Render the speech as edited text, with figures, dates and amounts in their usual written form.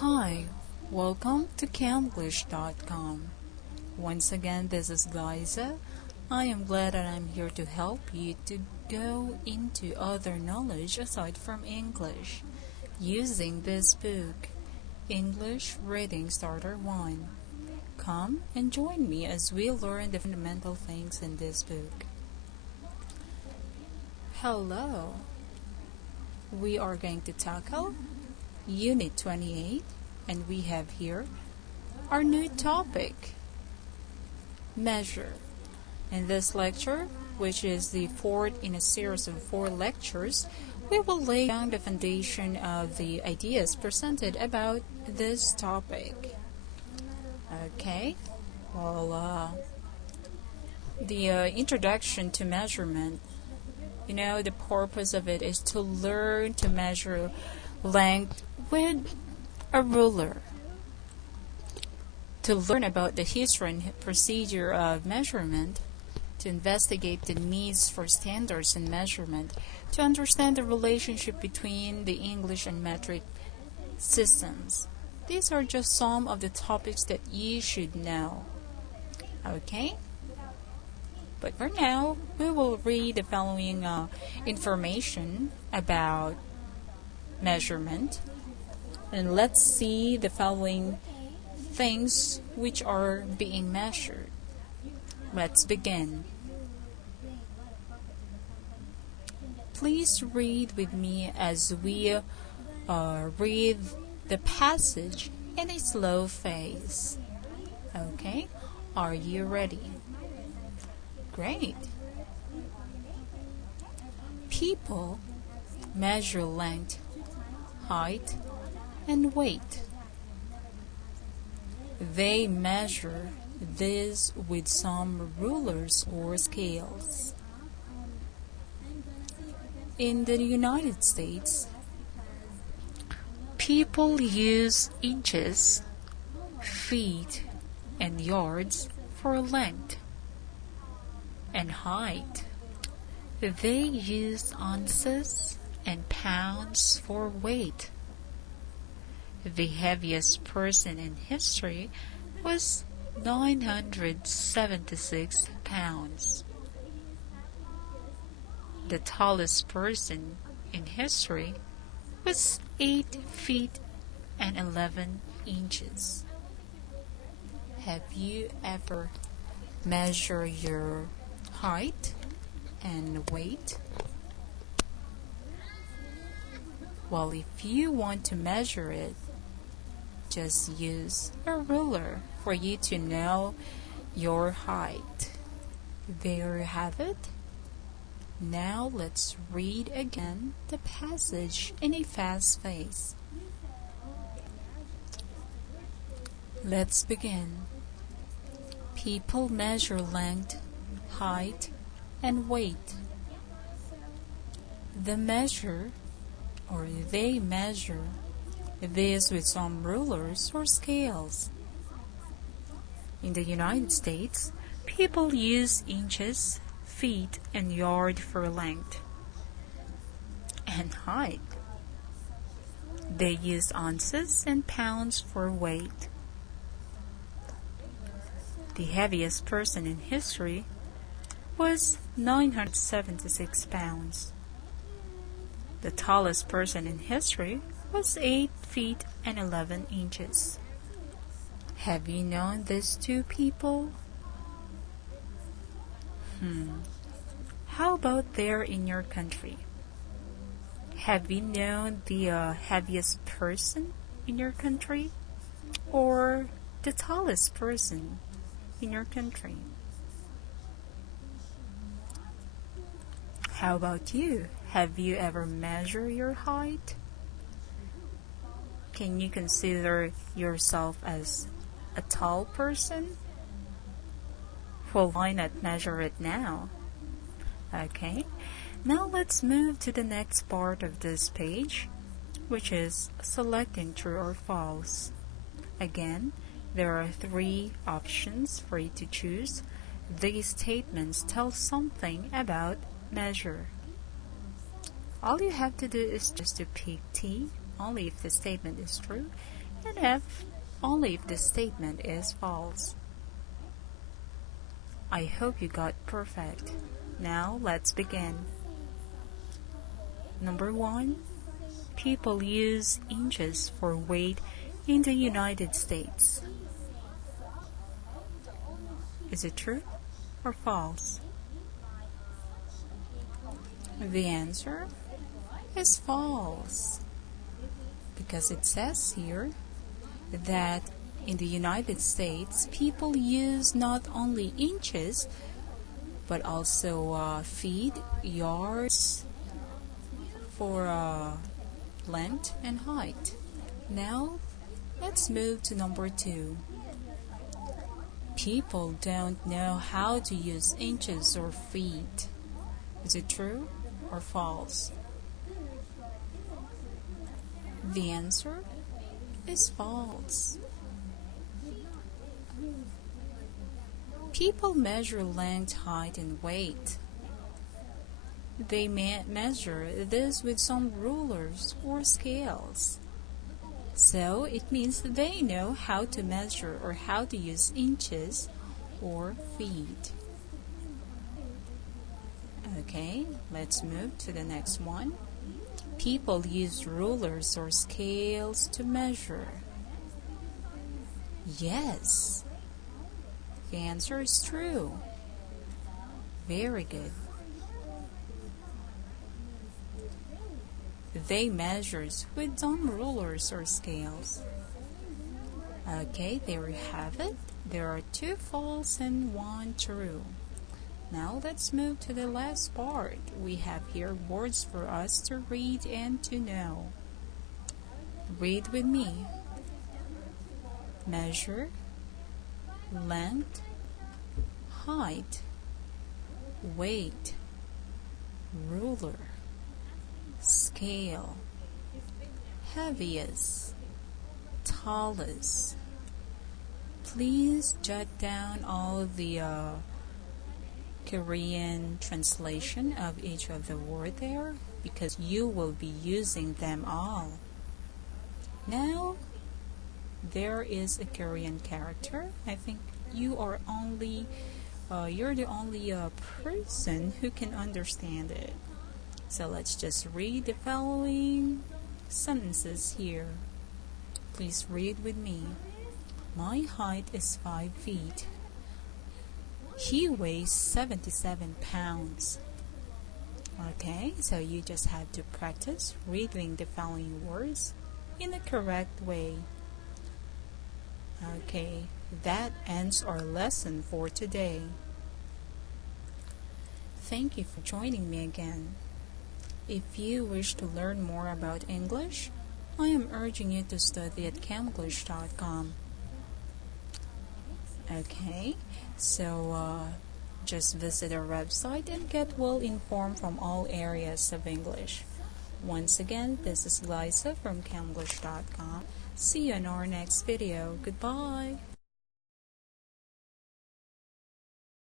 Hi, welcome to EnglishReadingStarter1. Once again, this is Liza. I am glad that I'm here to help you to go into other knowledge aside from English using this book, English Reading Starter 1. Come and join me as we learn the fundamental things in this book. Hello! We are going to tackle Unit 28, and we have here our new topic, measure. In this lecture, which is the fourth in a series of 4 lectures, we will lay down the foundation of the ideas presented about this topic. Okay, well, the introduction to measurement, the purpose of it is to learn to measure length with a ruler, to learn about the history and procedure of measurement, to investigate the needs for standards in measurement, to understand the relationship between the English and metric systems. These are just some of the topics that you should know. Okay? But for now, we will read the following information about measurement. And let's see the following things which are being measured. Let's begin. Please read with me as we read the passage in a slow pace. Okay? Are you ready? Great. People measure length, height, and weight. They measure this with some rulers or scales. In the United States, people use inches, feet, and yards for length and height. They use ounces and pounds for weight. The heaviest person in history was 976 pounds. The tallest person in history was 8 feet and 11 inches. Have you ever measured your height and weight? Well, if you want to measure it, just use a ruler for you to know your height. There you have it. Now let's read again the passage in a fast pace. Let's begin. People measure length, height, and weight. They measure this with some rulers or scales. In the United States, people use inches, feet, and yard for length and height. They use ounces and pounds for weight. The heaviest person in history was 976 pounds. The tallest person in history was 8 feet and 11 inches. Have you known these two people? How about there in your country? Have you known the heaviest person in your country? Or the tallest person in your country? How about you? Have you ever measured your height? Can you consider yourself as a tall person? Well, why not measure it now? Okay, now let's move to the next part of this page, which is selecting true or false. Again, there are 3 options for you to choose. These statements tell something about measure. All you have to do is just to pick T only if the statement is true, and F only if the statement is false. I hope you got perfect. Now let's begin. Number 1. People use inches for weight in the United States. Is it true or false? The answer is false, because it says here that in the United States, people use not only inches, but also feet, yards for length and height. Now, let's move to number 2. People don't know how to use inches or feet. Is it true or false? The answer is false. People measure length, height, and weight. They measure this with some rulers or scales. So it means they know how to measure or how to use inches or feet. Okay, let's move to the next one. People use rulers or scales to measure. Yes, the answer is true. Very good. They measure with some rulers or scales. Okay, there you have it. There are 2 false and 1 true. Now let's move to the last part. We have here words for us to read and to know. Read with me. Measure, length, height, weight, ruler, scale, heaviest, tallest. Please jot down all the Korean translation of each of the word there, because you will be using them all. Now, there is a Korean character. I think you're the only person who can understand it. So let's just read the following sentences here. Please read with me. My height is 5 feet. He weighs 77 pounds. Okay, so you just have to practice reading the following words in the correct way. Okay, that ends our lesson for today. Thank you for joining me again. If you wish to learn more about English, I am urging you to study at EnglishReadingStarter1. Okay, so just visit our website and get well informed from all areas of English. Once again, this is Liza from EnglishReadingStarter1. See you in our next video. Goodbye.